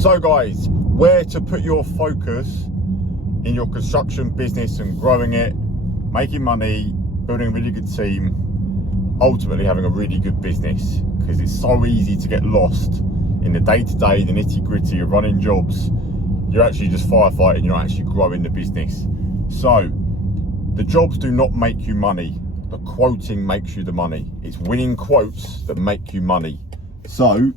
So guys, where to put your focus in your construction business and growing it, making money, building a really good team, ultimately having a really good business, because it's so easy to get lost in the day-to-day, the nitty-gritty of running jobs. You're actually just firefighting, you're not actually growing the business. So the jobs do not make you money, the quoting makes you the money. It's winning quotes that make you money. So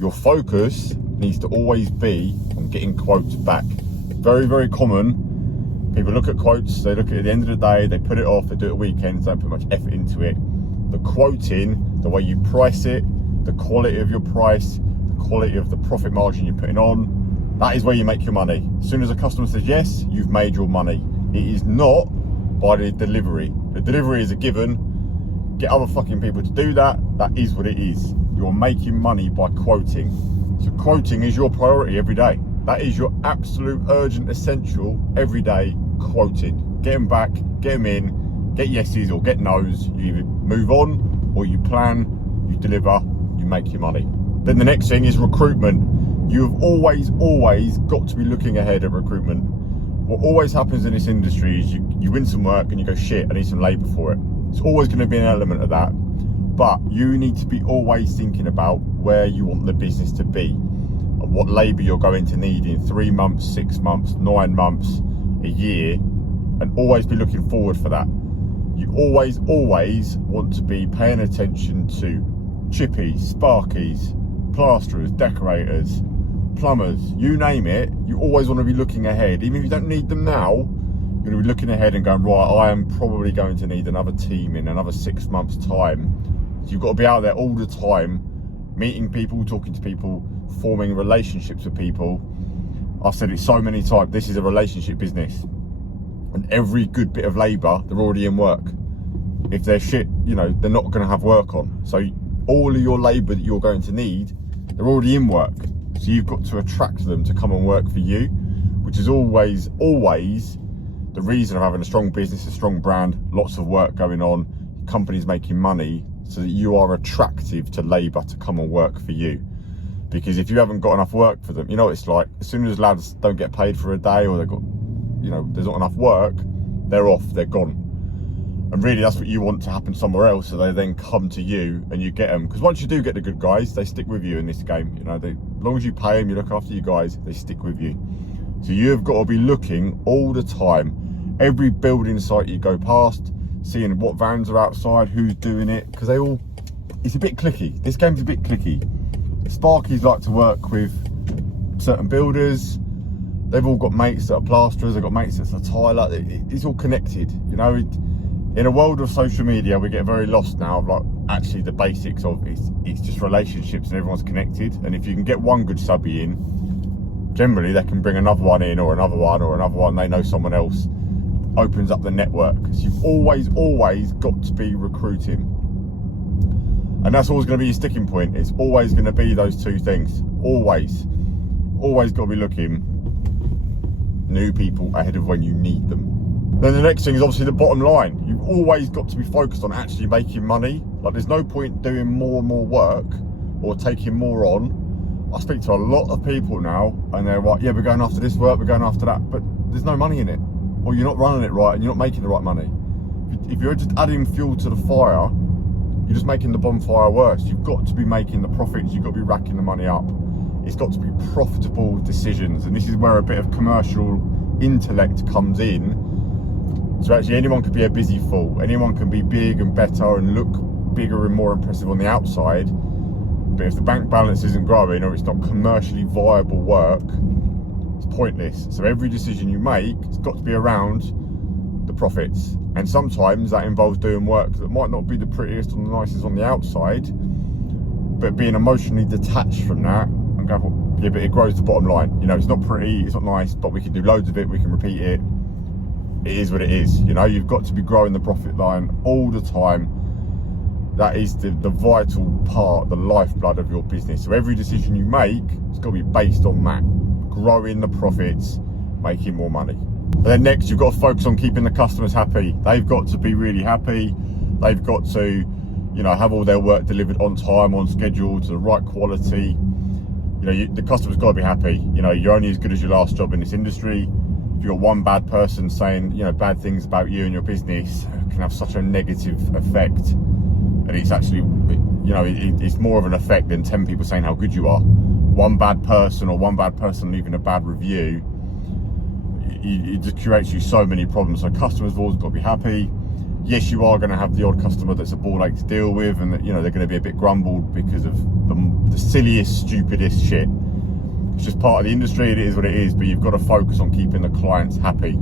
your focus needs to always be on getting quotes back. Very, very common. People look at quotes, they look at the end of the day, they put it off, they do it at weekends, don't put much effort into it. The quoting, the way you price it, the quality of your price, the quality of the profit margin you're putting on, that is where you make your money. As soon as a customer says yes, you've made your money. It is not by the delivery. The delivery is a given. Get other fucking people to do that. That is what it is. You're making money by quoting. So quoting is your priority every day. That is your absolute urgent essential everyday quoting. Get them back, get them in, get yeses or get nos. You either move on or you plan, you deliver, you make your money. Then the next thing is recruitment. You've always got to be looking ahead at recruitment. What always happens in this industry is you win some work and you go, shit, I need some labour for it. It's always going to be an element of that. But you need to be always thinking about where you want the business to be and what labour you're going to need in 3 months, 6 months, 9 months, a year, and always be looking forward for that. You always want to be paying attention to chippies, sparkies, plasterers, decorators, plumbers, you name it. You always want to be looking ahead. Even if you don't need them now, you're going to be looking ahead and going, right, I am probably going to need another team in another 6 months' time. So you've got to be out there all the time, meeting people, talking to people, forming relationships with people. I've said it so many times, this is a relationship business. And every good bit of labour, they're already in work. If they're shit, they're not going to have work on. So all of your labour that you're going to need, they're already in work. So you've got to attract them to come and work for you, which is always the reason of having a strong business, a strong brand, lots of work going on, companies making money, so that you are attractive to labour to come and work for you. Because if you haven't got enough work for them, it's like, as soon as lads don't get paid for a day or they've got, there's not enough work, they're off, they're gone. And really that's what you want to happen somewhere else, so they then come to you and you get them. Because once you do get the good guys, they stick with you in this game. As long as you pay them, you look after you guys, they stick with you. So you've got to be looking all the time, every building site you go past, seeing what vans are outside, who's doing it, because it's a bit clicky. This game's a bit clicky. Sparkies like to work with certain builders. They've all got mates that are plasterers, they've got mates that are tiler. It's all connected, In a world of social media, we get very lost now of actually the basics of it's just relationships and everyone's connected. And if you can get one good subby in, generally they can bring another one in or another one, they know someone else. Opens up the network. So you've always got to be recruiting. And that's always going to be your sticking point. It's always going to be those two things. Always got to be looking new people ahead of when you need them. Then the next thing is obviously the bottom line. You've always got to be focused on actually making money. There's no point doing more and more work or taking more on. I speak to a lot of people now and they're like, yeah, we're going after this work, we're going after that, but there's no money in it. Or you're not running it right and you're not making the right money. If you're just adding fuel to the fire, you're just making the bonfire worse. You've got to be making the profits, you've got to be racking the money up. It's got to be profitable decisions, and this is where a bit of commercial intellect comes in. So actually anyone could be a busy fool. Anyone can be big and better and look bigger and more impressive on the outside. But if the bank balance isn't growing or it's not commercially viable work, it's pointless. So every decision you make has got to be around the profits. And sometimes that involves doing work that might not be the prettiest or the nicest on the outside, but being emotionally detached from that and go, well, yeah, but it grows the bottom line. It's not pretty, it's not nice, but we can do loads of it, we can repeat it. It is what it is. You've got to be growing the profit line all the time. That is the vital part, the lifeblood of your business. So every decision you make, it's got to be based on that. Growing the profits, making more money. And then next, you've got to focus on keeping the customers happy. They've got to be really happy. They've got to, have all their work delivered on time, on schedule, to the right quality. the customer's got to be happy. You're only as good as your last job in this industry. If you've got one bad person saying, bad things about you and your business, it can have such a negative effect. And it's actually, it's more of an effect than 10 people saying how good you are. One bad person or one bad person leaving a bad review, it just creates you so many problems. So customers have always got to be happy. Yes, you are going to have the odd customer that's a ball ache to deal with, and that they're going to be a bit grumbled because of the silliest, stupidest shit. It's just part of the industry. It is what it is, but you've got to focus on keeping the clients happy.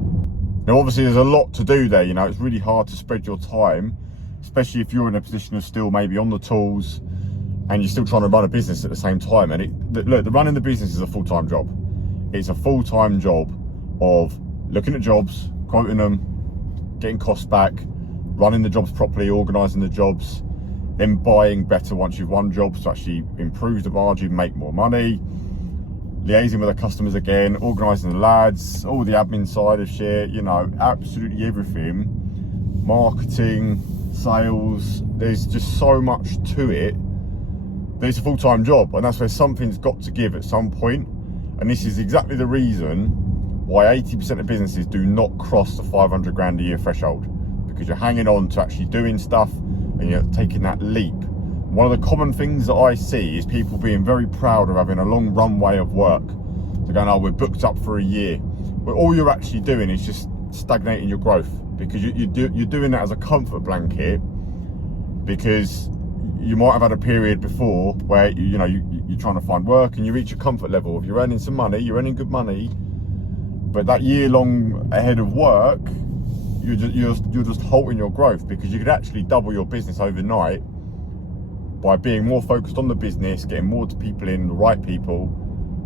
Now, obviously, there's a lot to do there. It's really hard to spread your time, especially if you're in a position of still maybe on the tools and you're still trying to run a business at the same time. And look, the running the business is a full-time job. It's a full-time job of looking at jobs, quoting them, getting costs back, running the jobs properly, organising the jobs, then buying better once you've won jobs to actually improve the margin, make more money, liaising with the customers again, organising the lads, all the admin side of shit, absolutely everything, marketing, sales. There's just so much to it. It's a full-time job, and that's where something's got to give at some point. And this is exactly the reason why 80% of businesses do not cross the 500 grand a year threshold, because you're hanging on to actually doing stuff and you're taking that leap. One of the common things that I see is people being very proud of having a long runway of work. They're going, we're booked up for a year. But all you're actually doing is just stagnating your growth, because you're doing that as a comfort blanket, because you might have had a period before where you're trying to find work and you reach a comfort level of you're earning some money, you're earning good money, but that year long ahead of work, you're just halting your growth, because you could actually double your business overnight by being more focused on the business, getting more to people in, the right people,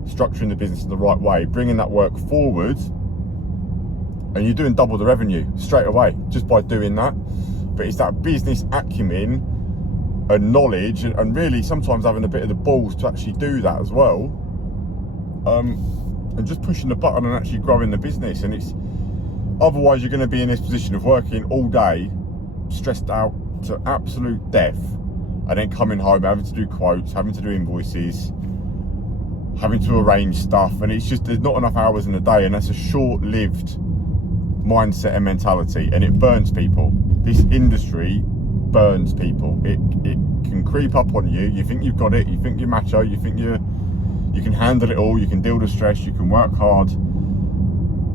structuring the business in the right way, bringing that work forward, and you're doing double the revenue straight away just by doing that. But it's that business acumen and knowledge, and really sometimes having a bit of the balls to actually do that as well, and just pushing the button and actually growing the business. And it's otherwise you're going to be in this position of working all day, stressed out to absolute death, and then coming home having to do quotes, having to do invoices, having to arrange stuff, and it's just, there's not enough hours in the day, and that's a short-lived mindset and mentality, and it burns people. This industry burns people. It can creep up on you. You think you've got it, you think you're macho, you think you can handle it all, you can deal with stress, you can work hard,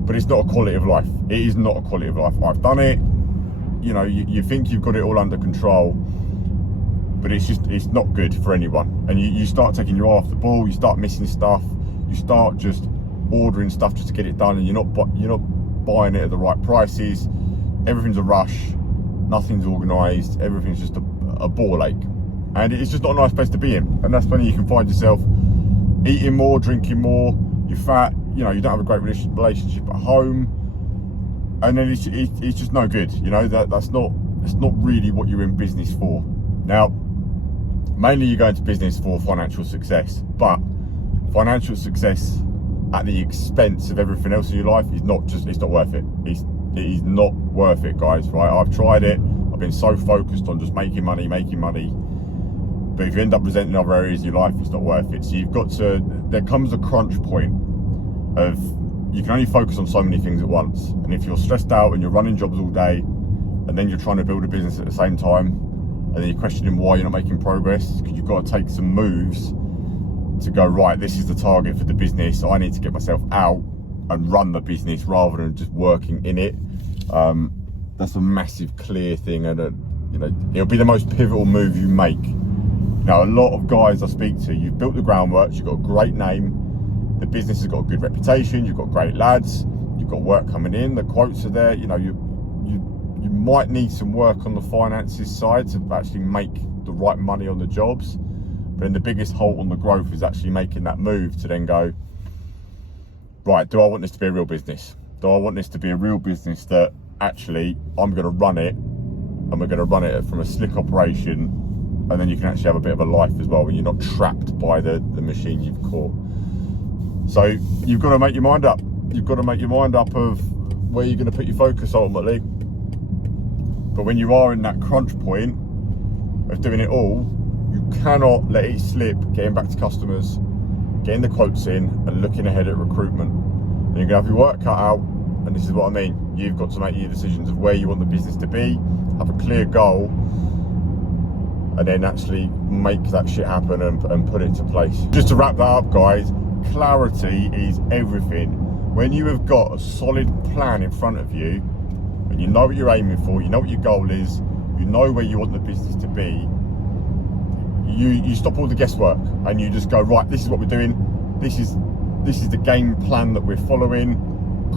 but it's not a quality of life. It is not a quality of life. I've done it. You think you've got it all under control, but it's not good for anyone. And you start taking your eye off the ball, you start missing stuff, you start just ordering stuff just to get it done, and you're not buying it at the right prices. Everything's a rush, nothing's organised, everything's just a ball ache, and it's just not a nice place to be in. And that's when you can find yourself eating more, drinking more, you're fat, you don't have a great relationship at home, and then it's just no good. That's not really what you're in business for. Now, mainly you go into business for financial success, but financial success at the expense of everything else in your life it's not worth it. It is not worth it, guys, right? I've tried it. I've been so focused on just making money, but if you end up resenting other areas of your life, it's not worth it. So there comes a crunch point of you can only focus on so many things at once, and if you're stressed out and you're running jobs all day, and then you're trying to build a business at the same time, and then you're questioning why you're not making progress, because you've got to take some moves to go, right, this is the target for the business, I need to get myself out and run the business rather than just working in it. That's a massive clear thing, and it'll be the most pivotal move you make. Now, a lot of guys I speak to, you've built the groundwork, you've got a great name, the business has got a good reputation, you've got great lads, you've got work coming in, the quotes are there, you might need some work on the finances side to actually make the right money on the jobs. But then the biggest halt on the growth is actually making that move to then go, right, do I want this to be a real business? Do I want this to be a real business that actually I'm going to run it, and we're going to run it from a slick operation, and then you can actually have a bit of a life as well when you're not trapped by the machine you've caught. So you've got to make your mind up. You've got to make your mind up of where you're going to put your focus ultimately. But when you are in that crunch point of doing it all, you cannot let it slip getting back to customers. getting the quotes in and looking ahead at recruitment. And you're gonna have your work cut out, and this is what I mean. You've got to make your decisions of where you want the business to be, have a clear goal, and then actually make that shit happen and put it into place. Just to wrap that up, guys, clarity is everything. When you have got a solid plan in front of you, and you know what you're aiming for, you know what your goal is, you know where you want the business to be, you stop all the guesswork and you just go, right, this is what we're doing, this is the game plan that we're following,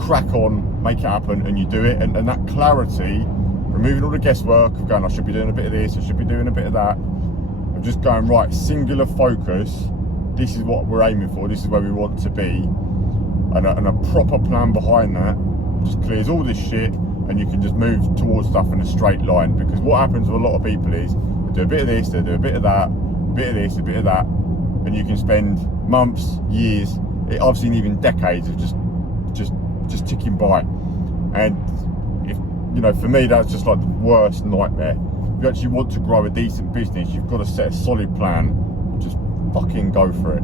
crack on, make it happen, and you do it. And that clarity, removing all the guesswork of going, I should be doing a bit of this, I should be doing a bit of that, of just going, right, singular focus, this is what we're aiming for, this is where we want to be, and a proper plan behind that just clears all this shit, and you can just move towards stuff in a straight line. Because what happens with a lot of people is they do a bit of this, they do a bit of that, a bit of this, a bit of that, and you can spend months, years, I've seen even decades of just ticking by. And if you know, for me, that's just like the worst nightmare. If you actually want to grow a decent business, you've got to set a solid plan, just fucking go for it.